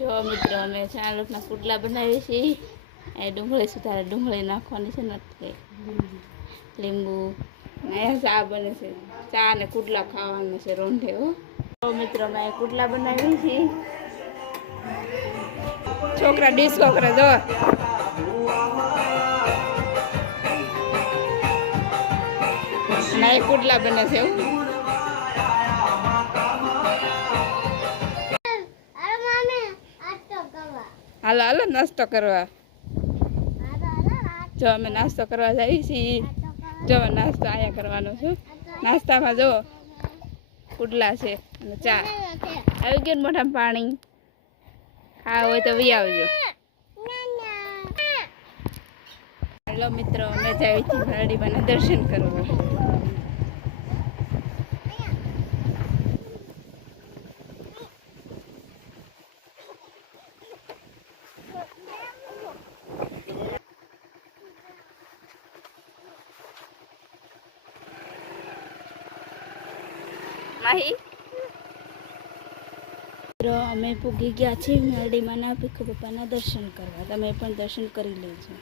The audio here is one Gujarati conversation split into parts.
જો મિત્રો અમે ચણા લોટના પુડલા બનાવીએ છીએ. એ ડુંગળી સુધારે ડુંગળી નાખવાની છે ને એટલે લીંબુ અહીંયા ચા બને છે. ચા ને કુડલા ખાવાના છે રોંઢે. હો તો મિત્રો અમે કુડલા બનાવીએ છીએ. છોકરા ડિસ્કો કરે જો. ના એ કુડલા બને છે. હાલો હાલો નાસ્તો કરવા. જો અમે નાસ્તો કરવા જઈએ છીએ. જો નાસ્તો અહીંયા કરવાનો છે. નાસ્તામાં જો કુડલા છે અને ચા. આવી ગયું મોઢામાં પાણી. હા હોય તો વી આવજો. હેલો મિત્રો અમે જઈએ છીએ મેરડીમાંના દર્શન કરવા. માહી અમે પૂગી ગયા છીએ મેરડીમાંના ભીખુ બાપાના દર્શન કરવા. તમે પણ દર્શન કરી લેજો.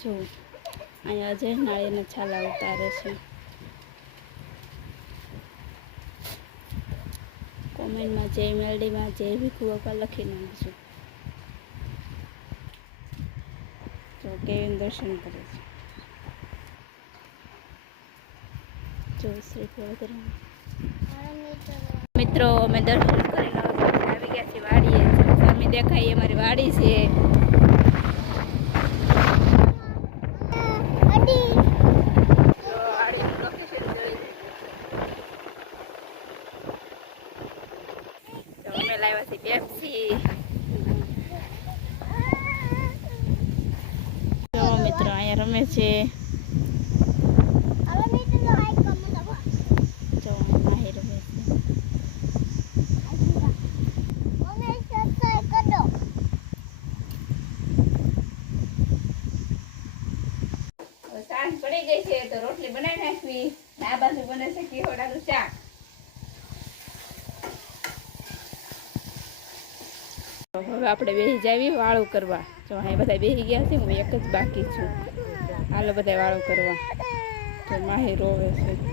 જો અહીંયા જે નાળિયેરના છાલા ઉતારે છે. કોમેન્ટમાં જય મેરડીમાં જય ભીખુ બાપા લખી નાખજો. જો કેવીન દર્શન કરે છે. જો શ્રી ફળધરા મિત્રો અમે દર્શન કરીને આવી ગયા છીએ વાડીએ. સામે દેખાય અમારી વાડી છે. અમે લાવ્યા છીએ પેપ્સી. જો મિત્રો અહીંયા રમે છે. સાંજ પડી ગઈ છે તો રોટલી બનાવી નાખવી. આ બાજુ બને છે કેવડાનું શાક. હવે આપણે બેસી જાવી વાળું કરવા. જો અહીં બધા બેસી ગયા છે. હું એક જ બાકી છું. હાલો બધા વાળું કરવા. તો માહી રોવે છે.